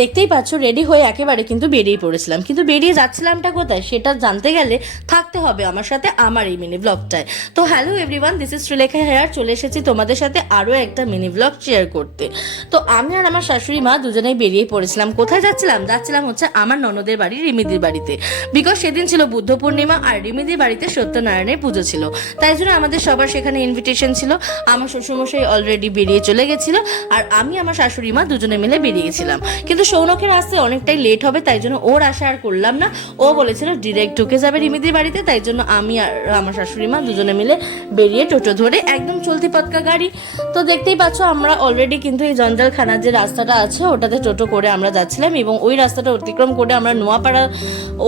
দেখতেই পাচ্ছ রেডি হয়ে একেবারে কিন্তু বেরিয়ে পড়েছিলাম। কিন্তু বেরিয়ে যাচ্ছিলামটা কোথায় সেটা জানতে গেলে থাকতে হবে আমার সাথে আমার এই মিনি ব্লগটায় তো hello everyone this is Sreelekha here চলে এসেছি তোমাদের সাথে আরও একটা মিনি ব্লগ শেয়ার করতে। তো আমি আর আমার শাশুড়ি মা দুজনেই বেরিয়ে পড়েছিলাম। কোথায় যাচ্ছিলাম? যাচ্ছিলাম হচ্ছে আমার ননদের বাড়ি, রিমিদির বাড়িতে। বিকজ সেদিন ছিল বুদ্ধ পূর্ণিমা আর রিমিদির বাড়িতে সত্যনারায়ণের পুজো ছিল। তাই জন্য আমাদের সবার সেখানে ইনভিটেশন ছিল। আমার শ্বশুরমশাই অলরেডি বেরিয়ে চলে গেছিল। আর আমি, আমার শাশুড়ি মা দুজনে মিলে বেরিয়ে গেছিলাম কিন্তু সৌনকের আসতে অনেকটাই লেট হবে, তাই জন্য ওর আশা আর করলাম না। ও বলেছিল ডিরেক্ট ঢুকে যাবে রিমিদির বাড়িতে তাই জন্য আমি আর আমার শাশুড়ি মা দুজনে মিলে বেরিয়ে টোটো ধরে একদম চলতি পথকা গাড়ি। তো দেখতেই পাচ্ছ, আমরা অলরেডি কিন্তু এই জঞ্জালখানার যে রাস্তাটা আছে, ওটাতে টোটো করে আমরা যাচ্ছিলাম এবং ওই রাস্তাটা অতিক্রম করে আমরা নোয়াপাড়া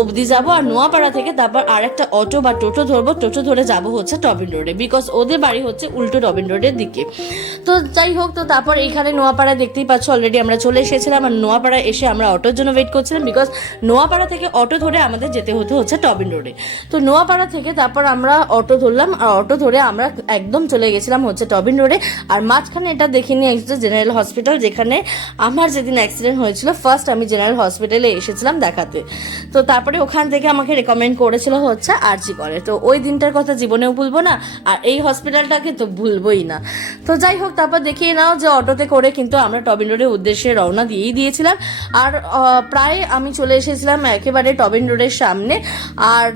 অবধি যাব। আর নোয়াপাড়া থেকে তারপর আর একটা অটো বা টোটো ধরবো, টোটো ধরে যাব হচ্ছে টবিন রোডে বিকজ ওদের বাড়ি হচ্ছে উল্টো টবিন রোডের দিকে। তো যাই হোক, তো তারপর এইখানে নোয়াপাড়া দেখতেই পাচ্ছ অলরেডি আমরা চলে এসেছিলাম। আর নোয়াপাড়া এসে আমরা অটোর জন্য ওয়েট করছিলাম বিকজ নোয়াপাড়া থেকে অটো ধরে আমাদের যেতে হতে হচ্ছে টবিন রোডে তো নোয়াপাড়া থেকে তারপর আমরা অটো ধরলাম আর অটো ধরে আমরা একদম চলে গেছিলাম হচ্ছে টবিন রোডে আর মাঝখানে এটা দেখে নিয়ে এসেছে জেনারেল হসপিটাল যেখানে আমার যেদিন অ্যাক্সিডেন্ট হয়েছিল ফার্স্ট আমি জেনারেল হসপিটালে এসেছিলাম দেখাতে। তো তারপরে ওখান থেকে আমাকে রেকমেন্ড করেছিল হচ্ছে আরজি করে। তো ওই দিনটার কথা জীবনেও ভুলবো না, আর এই হসপিটালটাকে তো ভুলবোই না। তো যাই হোক, তারপর দেখিয়ে নাও যে অটোতে করে কিন্তু আমরা টবিন রোডের উদ্দেশ্যে রওনা দিয়েই দিয়েছিলাম। আর প্রায় আমি চলে এসেছিলাম একেবারে টবিন রোডের সামনে। আর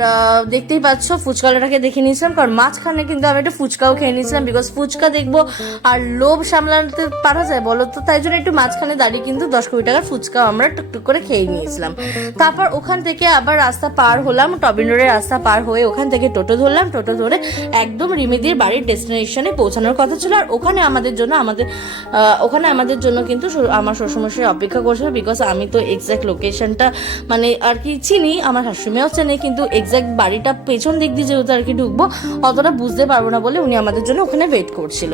দেখতেই পাচ্ছ ফুচকালাটাকে দেখে নিয়েছিলাম। কারণ মাঝখানে কিন্তু আমি একটু ফুচকাও খেয়ে নিয়েছিলাম। বিকজ ফুচকা দেখব আর লোভ সামলাতে পারা যায় বলো তো? তাই জন্য একটু মাঝখানে দাঁড়িয়ে কিন্তু দশ কোটি টাকার ফুচকাও আমরা টুকটুক করে খেয়ে নিয়েছিলাম। তারপর ওখান থেকে আবার রাস্তা পার হলাম। টবিন রোডের রাস্তা পার হয়ে ওখান থেকে টোটো ধরলাম। টোটো ধরে একদম রিমিদির বাড়ির ডেস্টিনেশনে পৌঁছানোর কথা ছিল। আর ওখানে আমাদের জন্য আমাদের ওখানে আমাদের জন্য কিন্তু আমার শ্বশুরমশাই অপেক্ষা করছিল বিকজ আমি তো এক্স্যাক্ট লোকেশনটা মানে আর কি চিনি, আমার শাশুড়িমাও চেনে, কিন্তু এক্স্যাক্ট বাড়িটা পেছন দিক দিয়ে যেহেতু আর কি ঢুকবো, অতটা বুঝতে পারব না বলে উনি আমাদের জন্য ওখানে ওয়েট করছিল।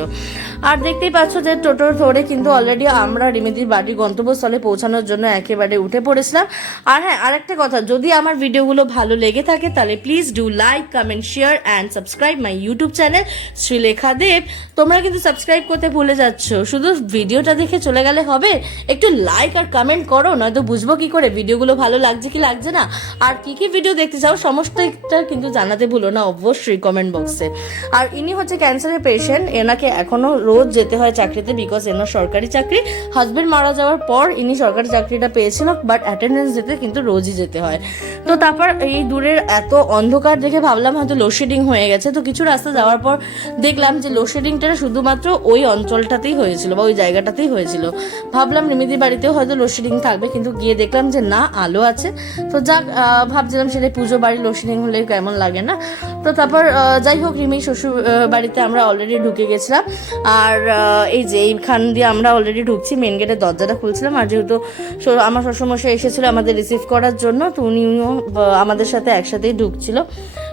আর দেখতেই পাচ্ছ যে টোটো ধরে কিন্তু অলরেডি আমরা রিমিদির বাড়ির গন্তব্যস্থলে পৌঁছানোর জন্য একেবারে উঠে পড়েছিলাম। আর হ্যাঁ আরেকটা কথা, যদি আমার ভিডিওগুলো ভালো লেগে থাকে, তাহলে please do like comment share and subscribe my YouTube channel Sreelekha Deb তোমরা কিন্তু সাবস্ক্রাইব করতে ভুলে যাচ্ছ। শুধু ভিডিওটা দেখে চলে গেলে হবে, একটু লাইক আর কমেন্ট করো, নয়তো বুঝব কি করে, ভিডিওগুলো ভালো লাগছে কি লাগছে না, আর কি কি ভিডিও দেখতে চাও সমস্তটা কিন্তু জানাতে ভুলো না, অবশ্যই কমেন্ট বক্সে আর ইনি হচ্ছে ক্যান্সারের পেশেন্ট এনাকে এখনও রোজ যেতে হয় চাকরিতে বিকজ এনার সরকারি চাকরি হাজবেন্ড মারা যাওয়ার পর ইনি সরকারি চাকরিটা পেয়েছিল বাট অ্যাটেন্ডেন্স দিতে কিন্তু রোজই যেতে হয়। তো তারপর এই দূরের এত অন্ধকার দেখে ভাবলাম হয়তো লোডশেডিং হয়ে গেছে, তো কিছু রাস্তা যাওয়ার পর দেখলাম যে লোডশেডিংটা শুধুমাত্র ওই অঞ্চলটাতেই হয়েছিল বা ওই জায়গাটাতেই হয়েছিল। ভাবলাম রিমিদি বাড়িতেও হয়তো লোডশেডিং থাকবে, কিন্তু গিয়ে দেখলাম যে না, আলো আছে। তো যাক ভাবছিলাম সেটা পুজো বাড়ি লোডশেডিং হলে কেমন লাগে না? তো তারপর যাই হোক রিমি শ্বশুর বাড়িতে আমরা অলরেডি ঢুকে গেছিলাম। আর এই যে এইখান দিয়ে আমরা অলরেডি ঢুকছি মেন গেটের দরজাটা খুলছিলাম। আর যেহেতু আমার শ্বশুরমশাই এসেছিল আমাদের রিসিভ করার জন্য, তো উনিও আমাদের সাথে একসাথেই ঢুকছিল।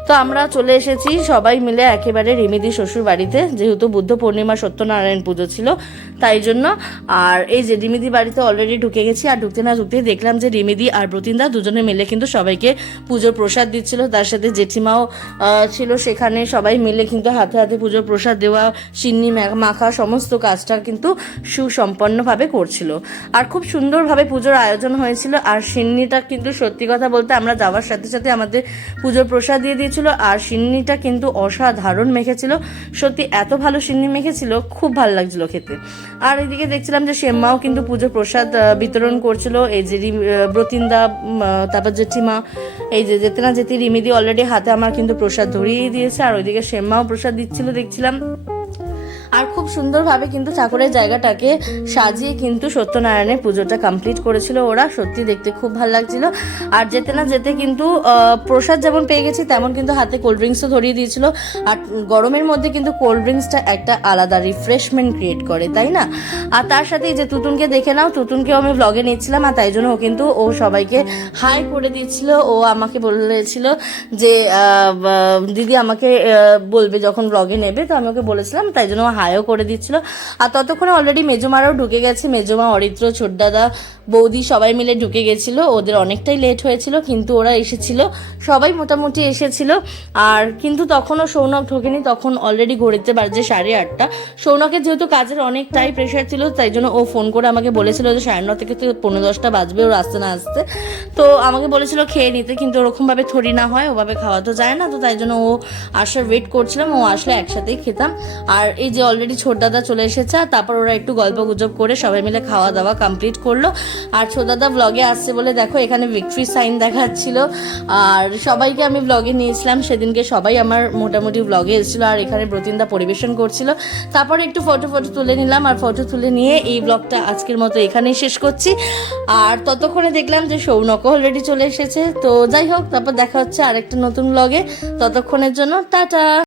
তো আমরা চলে এসেছি, সবাই মিলে একেবারে রিমিদি শ্বশুর বাড়িতে, যেহেতু বুদ্ধ পূর্ণিমা সত্যনারায়ণ পুজো ছিল, তাই জন্য। আর এই যে রিমিদি বাড়িতে অলরেডি ঢুকে গেছি, আর ঢুকতে না ঢুকতেই দেখলাম যে রিমিদি আর ব্রতিন্দা দুজনে মিলে কিন্তু সবাইকে পুজোর প্রসাদ দিচ্ছিল। তার সাথে জেঠিমাও ছিল সেখানে, সবাই মিলে কিন্তু হাতে হাতে পুজোর প্রসাদ দেওয়া, সিন্নি মাখা, সমস্ত কাজটা কিন্তু সুসম্পন্নভাবে করছিল। আর খুব সুন্দরভাবে পুজোর আয়োজন হয়েছিল, আর সিন্নিটা কিন্তু সত্যি কথা বলতে আমরা যাওয়ার সাথে সাথে আমাদের পুজোর প্রসাদ দিয়ে দিয়েছিল। আর সিন্নিটা কিন্তু অসাধারণ মেখেছিল। সত্যি এত ভালো সিন্নি মেখেছিল, খুব ভালো লাগছিল খেতে। আর এদিকে দেখছিলাম যে শ্যামাও কিন্তু পুজোর প্রসাদ বিতরণ করছিল। এই যে ব্রতিন্দা তারপর জেঠিমা, এই যে যেতে না যেতে রিমিদি অলরেডি হাতে আমার কিন্তু প্রসাদ ধরিয়ে দিয়েছে। আর ওইদিকে শ্যামাও প্রসাদ দিচ্ছিল, দেখছিলাম। আর খুব সুন্দরভাবে কিন্তু ঠাকুরের জায়গাটাকে সাজিয়ে কিন্তু সত্যনারায়ণের পুজোটা কমপ্লিট করেছিল ওরা। সত্যি দেখতে খুব ভালো লাগছিল। আর যেতে না যেতে কিন্তু প্রসাদ যেমন পেয়ে গেছি, তেমন কিন্তু হাতে কোল্ড ড্রিঙ্কসও ধরিয়ে দিয়েছিল। আর গরমের মধ্যে কিন্তু কোল্ড ড্রিঙ্কসটা একটা আলাদা রিফ্রেশমেন্ট ক্রিয়েট করে, তাই না? আর তার সাথে যে তুতুনকে দেখে নাও, তুতুনকেও আমি ব্লগে নিচ্ছিলাম আর তাই জন্য ও কিন্তু ও সবাইকে হাই করে দিচ্ছিল ও আমাকে বলেছিল যে দিদি আমাকে বলবে যখন ব্লগে নেবে, তো আমি ওকে বলেছিলাম, তাই জন্য ও হাইও করে দিচ্ছিল। আর ততক্ষণে অলরেডি মেজুমারাও ঢুকে গেছে। মেজুমা অরিত্র ছোটদাদা বৌদি সবাই মিলে ঢুকে গেছিল, ওদের অনেকটাই লেট হয়েছিল, কিন্তু ওরা এসেছিল, সবাই মোটামুটি এসেছিল, আর কিন্তু তখনও সৌনক ঢোকেনি, তখন অলরেডি ঘড়িতে বাজে সাড়ে আটটা। সৌনকের যেহেতু কাজের অনেকটাই প্রেশার ছিল, তাই জন্য ও ফোন করে আমাকে বলেছিল যে সাড়ে ন থেকে পনেরো দশটা বাজবে, ওর আসতে না আসতে। তো আমাকে বলেছিল খেয়ে নিতে, কিন্তু ওরকমভাবে থরি না হয়, ওভাবে খাওয়া তো যায় না, তো তাই জন্য ও আসার ওয়েট করছিলাম, ও আসলে একসাথেই খেতাম। আর এই যে অলরেডি ছোট দাদা চলে এসেছে, আর তারপর ওরা একটু গল্প গুজব করে সবাই মিলে খাওয়া দাওয়া কমপ্লিট করল। আর ছোট দাদা ব্লগে আসছে বলে দেখো, এখানে ভিক্টরি সাইন দেখাচ্ছিল। আর সবাইকে আমি ব্লগে নিয়েছিলাম, সেদিনকে সবাই আমার মোটামুটি ব্লগে এসেছিল আর এখানে ব্রতিন্দা পরিবেশন করছিল। তারপর একটু ফটো ফটো তুলে নিলাম আর ফটো তুলে নিয়ে এই ব্লগটা আজকের মতো এখানেই শেষ করছি। আর ততক্ষণে দেখলাম যে সৌনক অলরেডি চলে এসেছে। তো যাই হোক, তারপর দেখা হচ্ছে আরেকটা নতুন ব্লগে ততক্ষণের জন্য টাটা!